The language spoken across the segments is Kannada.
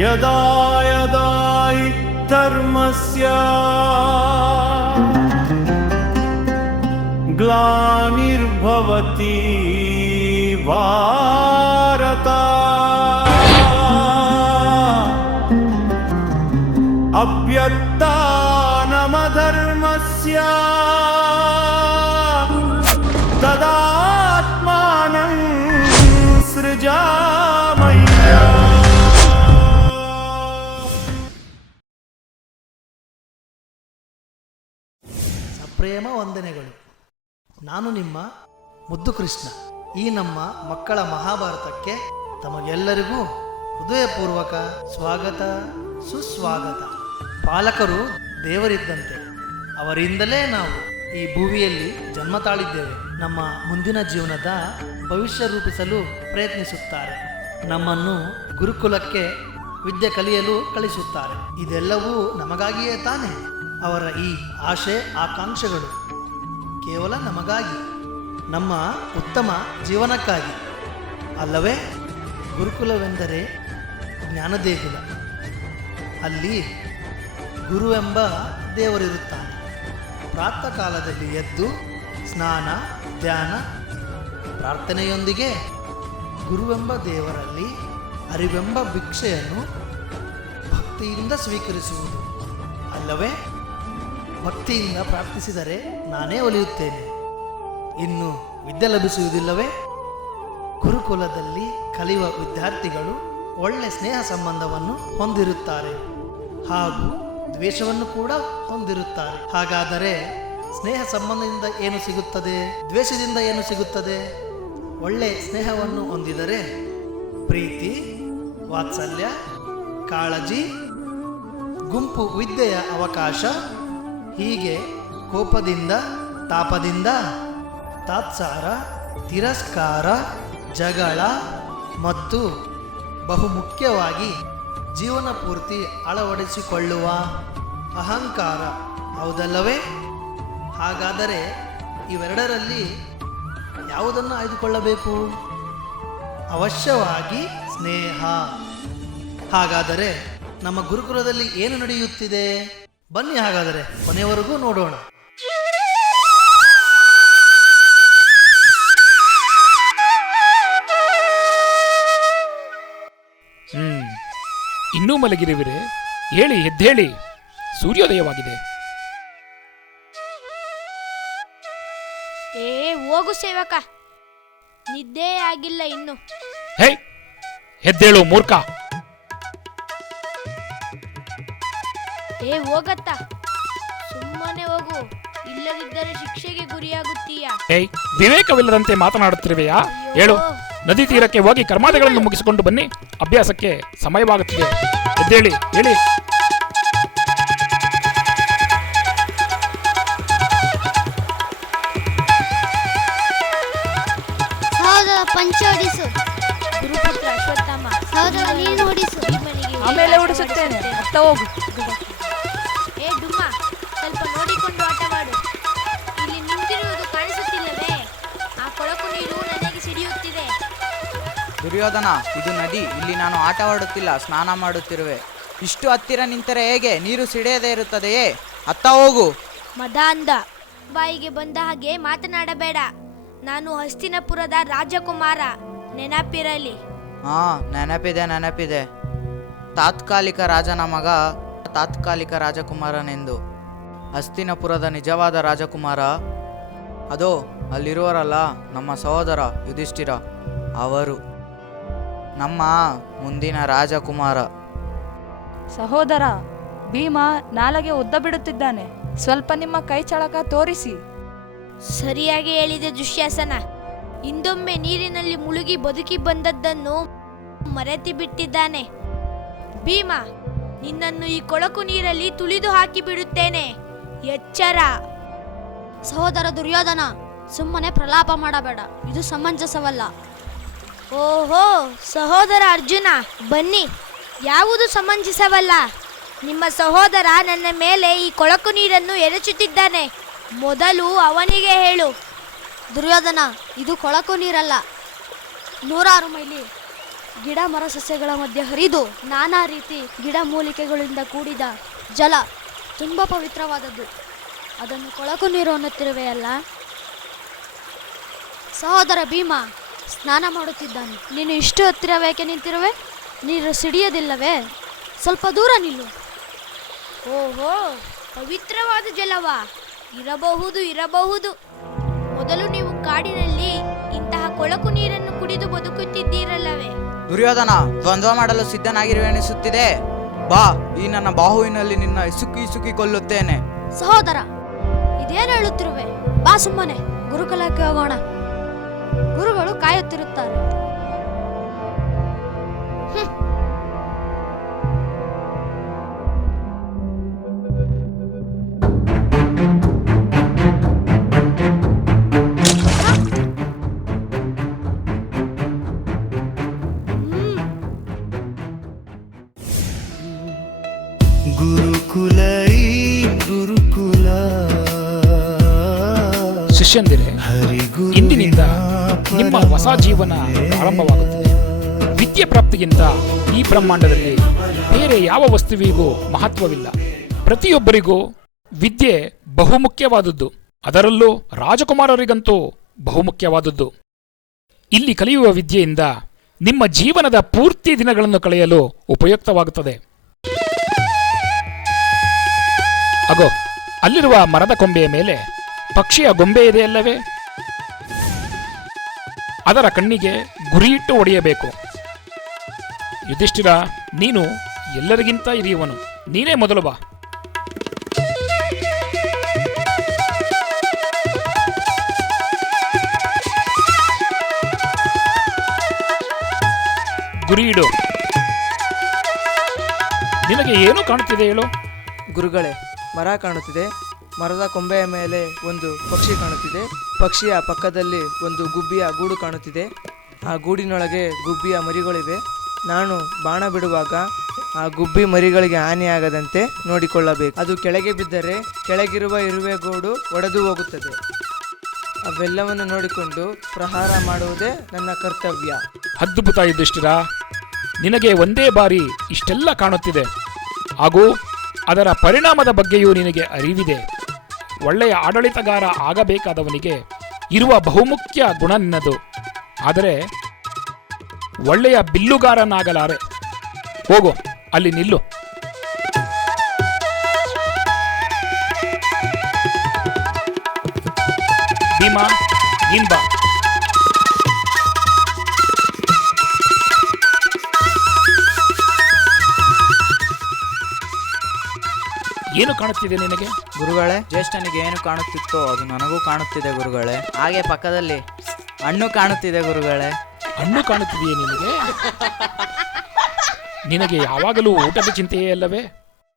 ಯದಾ ಯದಾ ಹಿ ಧರ್ಮಸ್ಯ ಗ್ಲಾನಿರ್ಭವತಿ ಭಾರತ ಅಭ್ಯುತ್ಥಾನಮಧರ್ಮಸ್ಯ ತದಾತ್ಮಾನಂ ಸೃಜಾಮಯ್ಯ. ಸಪ್ರೇಮ ವಂದನೆಗಳು. ನಾನು ನಿಮ್ಮ ಮುದ್ದು ಕೃಷ್ಣ. ಈ ನಮ್ಮ ಮಕ್ಕಳ ಮಹಾಭಾರತಕ್ಕೆ ತಮಗೆಲ್ಲರಿಗೂ ಹೃದಯಪೂರ್ವಕ ಸ್ವಾಗತ, ಸುಸ್ವಾಗತ. ಪಾಲಕರು ದೇವರಿದ್ದಂತೆ, ಅವರಿಂದಲೇ ನಾವು ಈ ಭೂಮಿಯಲ್ಲಿ ಜನ್ಮ ತಾಳಿದ್ದೇವೆ. ನಮ್ಮ ಮುಂದಿನ ಜೀವನದ ಭವಿಷ್ಯ ರೂಪಿಸಲು ಪ್ರಯತ್ನಿಸುತ್ತಾರೆ. ನಮ್ಮನ್ನು ಗುರುಕುಲಕ್ಕೆ ವಿದ್ಯೆ ಕಲಿಯಲು ಕಳಿಸುತ್ತಾರೆ. ಇದೆಲ್ಲವೂ ನಮಗಾಗಿಯೇ ತಾನೆ. ಅವರ ಈ ಆಶೆ ಆಕಾಂಕ್ಷೆಗಳು ಕೇವಲ ನಮಗಾಗಿ, ನಮ್ಮ ಉತ್ತಮ ಜೀವನಕ್ಕಾಗಿ ಅಲ್ಲವೇ? ಗುರುಕುಲವೆಂದರೆ ಜ್ಞಾನದೇಗುಲ. ಅಲ್ಲಿ ಗುರುವೆಂಬ ದೇವರಿರುತ್ತಾನೆ. ಪ್ರಾತಃ ಕಾಲದಲ್ಲಿ ಎದ್ದು ಸ್ನಾನ, ಧ್ಯಾನ, ಪ್ರಾರ್ಥನೆಯೊಂದಿಗೆ ಗುರುವೆಂಬ ದೇವರಲ್ಲಿ ಅರಿವೆಂಬ ಭಿಕ್ಷೆಯನ್ನು ಭಕ್ತಿಯಿಂದ ಸ್ವೀಕರಿಸುವುದು ಅಲ್ಲವೇ? ಭಕ್ತಿಯಿಂದ ಪ್ರಾರ್ಥಿಸಿದರೆ ನಾನೇ ಒಲಿಯುತ್ತೇನೆ, ಇನ್ನು ವಿದ್ಯೆ ಲಭಿಸುವುದಿಲ್ಲವೇ? ಗುರುಕುಲದಲ್ಲಿ ಕಲಿಯುವ ವಿದ್ಯಾರ್ಥಿಗಳು ಒಳ್ಳೆ ಸ್ನೇಹ ಸಂಬಂಧವನ್ನು ಹೊಂದಿರುತ್ತಾರೆ ಹಾಗೂ ದ್ವೇಷವನ್ನು ಕೂಡ ಹೊಂದಿರುತ್ತಾರೆ. ಹಾಗಾದರೆ ಸ್ನೇಹ ಸಂಬಂಧದಿಂದ ಏನು ಸಿಗುತ್ತದೆ? ದ್ವೇಷದಿಂದ ಏನು ಸಿಗುತ್ತದೆ? ಒಳ್ಳೆ ಸ್ನೇಹವನ್ನು ಹೊಂದಿದರೆ ಪ್ರೀತಿ, ವಾತ್ಸಲ್ಯ, ಕಾಳಜಿ, ಗುಂಪು ವಿದ್ಯೆಯ ಅವಕಾಶ, ಹೀಗೆ ಕೋಪದಿಂದ, ತಾಪದಿಂದ, ತಾತ್ಸಾರ, ತಿರಸ್ಕಾರ, ಜಗಳ ಮತ್ತು ಬಹುಮುಖ್ಯವಾಗಿ ಜೀವನ ಪೂರ್ತಿ ಅಳವಡಿಸಿಕೊಳ್ಳುವ ಅಹಂಕಾರ, ಹೌದಲ್ಲವೇ? ಹಾಗಾದರೆ ಇವೆರಡರಲ್ಲಿ ಯಾವುದನ್ನು ಆಯ್ದುಕೊಳ್ಳಬೇಕು? ಅವಶ್ಯವಾಗಿ ಸ್ನೇಹ. ಹಾಗಾದರೆ ನಮ್ಮ ಗುರುಕುಲದಲ್ಲಿ ಏನು ನಡೆಯುತ್ತಿದೆ? ಬನ್ನಿ ಹಾಗಾದರೆ ಕೊನೆಯವರೆಗೂ ನೋಡೋಣ. ಇನ್ನೂ ಮಲಗಿರುವಿರೆ? ಹೇಳಿ, ಎದ್ದೇಳಿ, ಸೂರ್ಯೋದಯವಾಗಿದೆ. ಹೋಗು ಸೇವಕ, ನಿದ್ದೆ ಆಗಿಲ್ಲ ಇನ್ನು. ಹೇ, ಎದ್ದೇಳು ಮೂರ್ಖ. ಹೋಗತ್ತ, ಸುಮ್ಮನೆ ಹೋಗು, ಇಲ್ಲದಿದ್ದರೆ ಶಿಕ್ಷೆಗೆ ಗುರಿಯಾಗುತ್ತೀಯ. ವಿವೇಕವಿಲ್ಲದಂತೆ ಮಾತನಾಡುತ್ತಿರುವೆಯಾ? ಹೇಳು. ನದಿ ತೀರಕ್ಕೆ ಹೋಗಿ ಕರ್ಮಾದಿಗಳನ್ನು ಮುಗಿಸಿಕೊಂಡು ಬನ್ನಿ, ಅಭ್ಯಾಸಕ್ಕೆ ಸಮಯವಾಗುತ್ತಿದೆ. ಎದ್ದೇಳಿ, ಹೇಳಿ. ಸಹೋದರ ಪಂಚ ಹೊಡಿಸು. ಗುರುಪುತ್ರ ಅಶ್ವತ್ಥಾಮ, ಸಹೋದರ ನೀನು ಹೊಡಿಸು. ಆಮೇಲೆ ಹೊಡಿಸುತ್ತೇನೆ, ಅತ್ತ ಹೋಗು. ಡುಮ್ಮ, ಸ್ವಲ್ಪ ನೋಡಿಕೊಂಡು ಆಟ ಮಾಡು. ಇಲ್ಲಿ ನಿಂತಿರುವುದು ಕಾಣಿಸುತ್ತಿಲ್ಲವೇ? ಆ ಕೊಳಕು ನೀರು ನನಗೆ ಸಿಡಿಯುತ್ತಿದೆ. ದುರ್ಯೋಧನ, ಇದು ನದಿ. ಇಲ್ಲಿ ನಾನು ಆಟವಾಡುತ್ತಿಲ್ಲ, ಸ್ನಾನ ಮಾಡುತ್ತಿರುವೆ. ಇಷ್ಟು ಹತ್ತಿರ ನಿಂತರೆ ಹೇಗೆ? ನೀರು ಸಿಡಿಯದೇ ಇರುತ್ತದೆಯೇ? ಅತ್ತ ಹೋಗು. ಮದ ಅಂದ. ಬಾಯಿಗೆ ಬಂದ ಹಾಗೆ ಮಾತನಾಡಬೇಡ. ನಾನು ಹಸ್ತಿನಪುರದ ರಾಜಕುಮಾರ, ನೆನಪಿರಲಿ. ನೆನಪಿದೆ. ತಾತ್ಕಾಲಿಕ ರಾಜನ ಮಗ ತಾತ್ಕಾಲಿಕ ರಾಜಕುಮಾರನೆಂದು. ಹಸ್ತಿನಪುರದ ನಿಜವಾದ ರಾಜಕುಮಾರ ಅದೋ ಅಲ್ಲಿರುವರಲ್ಲ, ನಮ್ಮ ಸಹೋದರ ಯುಧಿಷ್ಠಿರ. ಅವರು ನಮ್ಮ ಮುಂದಿನ ರಾಜಕುಮಾರ. ಸಹೋದರ, ಭೀಮ ನಾಲಗೆ ಉದ್ದ ಬಿಡುತ್ತಿದ್ದಾನೆ. ಸ್ವಲ್ಪ ನಿಮ್ಮ ಕೈ ಚಳಕ ತೋರಿಸಿ. ಸರಿಯಾಗಿ ಹೇಳಿದೆ ದುಶ್ಯಾಸನ. ಇಂದೊಮ್ಮೆ ನೀರಿನಲ್ಲಿ ಮುಳುಗಿ ಬದುಕಿ ಬಂದದ್ದನ್ನು ಮರೆತಿ ಬಿಟ್ಟಿದ್ದಾನೆ. ಭೀಮ, ನಿನ್ನನ್ನು ಈ ಕೊಳಕು ನೀರಲ್ಲಿ ತುಳಿದು ಹಾಕಿ ಬಿಡುತ್ತೇನೆ, ಎಚ್ಚರ. ಸಹೋದರ ದುರ್ಯೋಧನ, ಸುಮ್ಮನೆ ಪ್ರಲಾಪ ಮಾಡಬೇಡ, ಇದು ಸಮಂಜಸವಲ್ಲ. ಓಹೋ, ಸಹೋದರ ಅರ್ಜುನ, ಬನ್ನಿ. ಯಾವುದು ಸಮಂಜಸವಲ್ಲ? ನಿಮ್ಮ ಸಹೋದರ ನನ್ನ ಮೇಲೆ ಈ ಕೊಳಕು ನೀರನ್ನು ಎರಚುತ್ತಿದ್ದಾನೆ. ಮೊದಲು ಅವನಿಗೆ ಹೇಳು. ದುರ್ಯೋಧನ, ಇದು ಕೊಳಕು ನೀರಲ್ಲ. 106 ಮೈಲಿ ಗಿಡ ಮರ ಸಸ್ಯಗಳ ಮಧ್ಯೆ ಹರಿದು ನಾನಾ ರೀತಿ ಗಿಡ ಮೂಲಿಕೆಗಳಿಂದ ಕೂಡಿದ ಜಲ ತುಂಬ ಪವಿತ್ರವಾದದ್ದು. ಅದನ್ನು ಕೊಳಕು ನೀರು ಅನ್ನುತ್ತಿರುವೆಯಲ್ಲ. ಸಹೋದರ ಭೀಮ ಸ್ನಾನ ಮಾಡುತ್ತಿದ್ದಾನೆ. ನೀನು ಇಷ್ಟು ಹತ್ತಿರವೇಕೆ ನಿಂತಿರುವೆ? ನೀರು ಸಿಡಿಯದಿಲ್ಲವೇ? ಸ್ವಲ್ಪ ದೂರ ನಿಲ್ಲು. ಓಹೋ, ಪವಿತ್ರವಾದ ಜಲವಾ? ಇರಬಹುದು. ಮೊದಲು ನೀವು ಕಾಡಿನಲ್ಲಿ ಇಂತಹ ಕೊಳಕು ನೀರನ್ನು ಕುಡಿದು ಬದುಕುತ್ತಿದ್ದೀರಲ್ಲವೇ? ದುರ್ಯೋಧನ, ದ್ವಂದ್ವ ಮಾಡಲು ಸಿದ್ಧನಾಗಿರುವೆನಿಸುತ್ತಿದೆ. ಬಾ, ಈ ನನ್ನ ಬಾಹುವಿನಲ್ಲಿ ನಿನ್ನ ಇಸುಕಿ ಕೊಲ್ಲುತ್ತೇನೆ. ಸಹೋದರ, ಇದೇನು ಹೇಳುತ್ತಿರುವೆ? ಬಾ ಸುಮ್ಮನೆ ಗುರುಕುಲಕ್ಕೆ ಹೋಗೋಣ. ಗುರುಗಳು ಕಾಯುತ್ತಿರುತ್ತಾರೆ. ಗುರುಕುಲ ಈ ಗುರುಕುಲ ಶಿಷ್ಯಂದಿರೆ, ಇಂದಿನಿಂದ ನಿಮ್ಮ ಹೊಸ ಜೀವನ ಪ್ರಾರಂಭವಾಗುತ್ತದೆ. ವಿದ್ಯೆ ಪ್ರಾಪ್ತಿಗಿಂತ ಈ ಬ್ರಹ್ಮಾಂಡದಲ್ಲಿ ಬೇರೆ ಯಾವ ವಸ್ತುವಿಗೂ ಮಹತ್ವವಿಲ್ಲ. ಪ್ರತಿಯೊಬ್ಬರಿಗೂ ವಿದ್ಯೆ ಬಹುಮುಖ್ಯವಾದದ್ದು, ಅದರಲ್ಲೂ ರಾಜಕುಮಾರರಿಗಂತೂ ಬಹುಮುಖ್ಯವಾದದ್ದು. ಇಲ್ಲಿ ಕಲಿಯುವ ವಿದ್ಯೆಯಿಂದ ನಿಮ್ಮ ಜೀವನದ ಪೂರ್ತಿ ದಿನಗಳನ್ನು ಕಳೆಯಲು ಉಪಯುಕ್ತವಾಗುತ್ತದೆ. ಅಗೋ, ಅಲ್ಲಿರುವ ಮರದ ಕೊಂಬೆಯ ಮೇಲೆ ಪಕ್ಷಿಯ ಗೊಂಬೆ ಇದೆಯಲ್ಲವೇ? ಅದರ ಕಣ್ಣಿಗೆ ಗುರಿಯಿಟ್ಟು ಹೊಡೆಯಬೇಕು. ಯುಧಿಷ್ಠಿರ, ನೀನು ಎಲ್ಲರಿಗಿಂತ ಹಿರಿಯವನು, ನೀನೇ ಮೊದಲು ಬಾ. ಗುರಿಯಿಡು. ನಿನಗೆ ಏನು ಕಾಣುತ್ತಿದೆ ಹೇಳು? ಗುರುಗಳೇ, ಮರ ಕಾಣುತ್ತಿದೆ. ಮರದ ಕೊಂಬೆಯ ಮೇಲೆ ಒಂದು ಪಕ್ಷಿ ಕಾಣುತ್ತಿದೆ. ಪಕ್ಷಿಯ ಪಕ್ಕದಲ್ಲಿ ಒಂದು ಗುಬ್ಬಿಯ ಗೂಡು ಕಾಣುತ್ತಿದೆ. ಆ ಗೂಡಿನೊಳಗೆ ಗುಬ್ಬಿಯ ಮರಿಗಳಿವೆ. ನಾನು ಬಾಣ ಬಿಡುವಾಗ ಆ ಗುಬ್ಬಿ ಮರಿಗಳಿಗೆ ಹಾನಿಯಾಗದಂತೆ ನೋಡಿಕೊಳ್ಳಬೇಕು. ಅದು ಕೆಳಗೆ ಬಿದ್ದರೆ ಕೆಳಗಿರುವ ಇರುವೆ ಗೂಡು ಒಡೆದು ಹೋಗುತ್ತದೆ. ಅವೆಲ್ಲವನ್ನು ನೋಡಿಕೊಂಡು ಪ್ರಹಾರ ಮಾಡುವುದೇ ನನ್ನ ಕರ್ತವ್ಯ. ಅದ್ಭುತ ಯುಧಿಷ್ಠಿರ, ನಿನಗೆ ಒಂದೇ ಬಾರಿ ಇಷ್ಟೆಲ್ಲ ಕಾಣುತ್ತಿದೆ, ಹಾಗೂ ಅದರ ಪರಿಣಾಮದ ಬಗ್ಗೆಯೂ ನಿನಗೆ ಅರಿವಿದೆ. ಒಳ್ಳೆಯ ಆಡಳಿತಗಾರ ಆಗಬೇಕಾದವನಿಗೆ ಇರುವ ಬಹುಮುಖ್ಯ ಗುಣ ನಿನ್ನದು. ಆದರೆ ಒಳ್ಳೆಯ ಬಿಲ್ಲುಗಾರನಾಗಲಾರೆ. ಹೋಗು, ಅಲ್ಲಿ ನಿಲ್ಲು. ಭೀಮಾ, ನೀನ್ ಬಾ. ಏನು ಕಾಣುತ್ತಿದೆ ನಿನಗೆ? ಗುರುಗಳೇ, ಜ್ಯೇಷ್ಠನಿಗೆ ಏನು ಕಾಣುತ್ತಿತ್ತೋ ಅದು ನನಗೂ ಕಾಣುತ್ತಿದೆ ಗುರುಗಳೇ. ಹಾಗೆ ಪಕ್ಕದಲ್ಲಿ ಹಣ್ಣು ಕಾಣುತ್ತಿದೆ ಗುರುಗಳೇ. ಹಣ್ಣು ಕಾಣುತ್ತಿದೆಯೇ ನಿನಗೆ? ನಿನಗೆ ಯಾವಾಗಲೂ ಊಟದ ಚಿಂತೆಯೇ ಅಲ್ಲವೇ?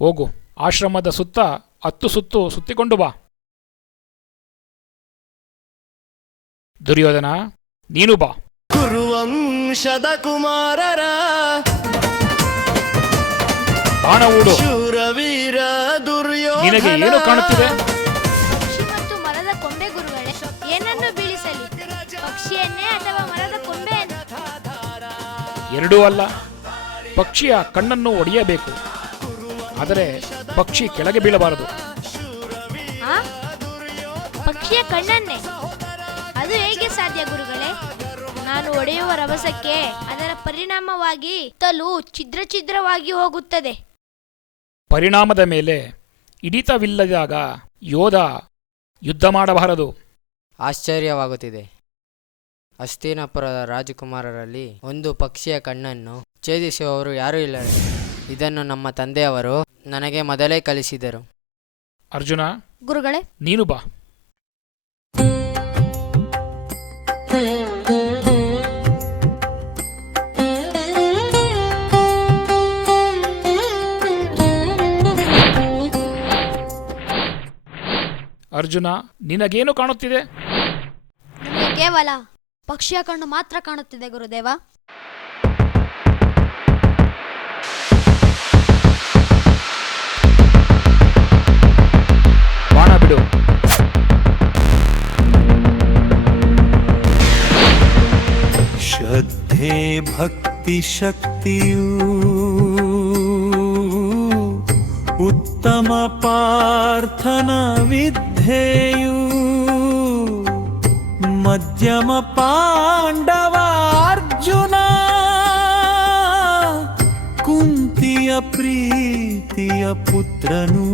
ಹೋಗು, ಆಶ್ರಮದ ಸುತ್ತ 10 ಸುತ್ತು ಸುತ್ತಿಕೊಂಡು ಬಾ. ದುರ್ಯೋಧನ, ನೀನು ಬಾ. ಕುರುವಂಶದ ಕುಮಾರರ ಬಾಣ ಹೂಡು. ಶೂರವೀರ ದುರ್ಯೋಧನ. ನಿನಗೆ ಏನು ಕಾಣುತ್ತಿದೆ? ಪಕ್ಷಿ ಮತ್ತು ಮರದ ಕೊಂಬೆ ಗುರುಗಳೇ. ಏನನ್ನು ಬೀಳಿಸಲಿ, ಪಕ್ಷಿಯನ್ನೇ ಅಥವಾ ಮರದ ಕೊಂಬೆಯನ್ನು? ಎರಡೂ ಅಲ್ಲ. ಪಕ್ಷಿಯ ಕಣ್ಣನ್ನು ಒಡೆಯಬೇಕು, ಆದರೆ ಪಕ್ಷಿ ಕೆಳಗೆ ಬೀಳಬಾರದು. ಆ? ಪಕ್ಷಿಯ ಕಣ್ಣನ್ನೇ? ಅದು ಹೇಗೆ ಸಾಧ್ಯ ಗುರುಗಳೇ? ನಾನು ಒಡೆಯುವ ರಭಸಕ್ಕೆ ಅದರ ಪರಿಣಾಮವಾಗಿ ತಲು ಛಿದ್ರವಾಗಿ ಹೋಗುತ್ತದೆ. ಪರಿಣಾಮದ ಮೇಲೆ ಹಿಡಿತವಿಲ್ಲದಾಗ ಯೋಧ ಯುದ್ಧ ಮಾಡಬಾರದು. ಆಶ್ಚರ್ಯವಾಗುತ್ತಿದೆ. ಹಸ್ತಿನಾಪುರದ ರಾಜಕುಮಾರರಲ್ಲಿ ಒಂದು ಪಕ್ಷಿಯ ಕಣ್ಣನ್ನು ಛೇದಿಸುವವರು ಯಾರೂ ಇಲ್ಲ. ಇದನ್ನು ನಮ್ಮ ತಂದೆಯವರು ನನಗೆ ಮೊದಲೇ ಕಲಿಸಿದರು. ಅರ್ಜುನ, ಗುರುಗಳೇ, ನೀನು ಬಾ. ಅರ್ಜುನ, ನಿನಗೇನು ಕಾಣುತ್ತಿದೆ? ನನಗೆ ಕೇವಲ ಪಕ್ಷಿಯ ಕಣ್ಣು ಮಾತ್ರ ಕಾಣುತ್ತಿದೆ ಗುರುದೇವ. ಬಾಣ ಬಿಡು. ಶ್ರದ್ಧೆ ಭಕ್ತಿ ಭಕ್ತಿ ಶಕ್ತಿಯೂ ಉತ್ತಮ ಪಾರ್ಥನ ವಿದ್ಯೆಯೂ ಮಧ್ಯಮ ಪಾಂಡವ ಅರ್ಜುನ ಕುಂತಿಯ ಪ್ರೀತಿಯ ಪುತ್ರನೂ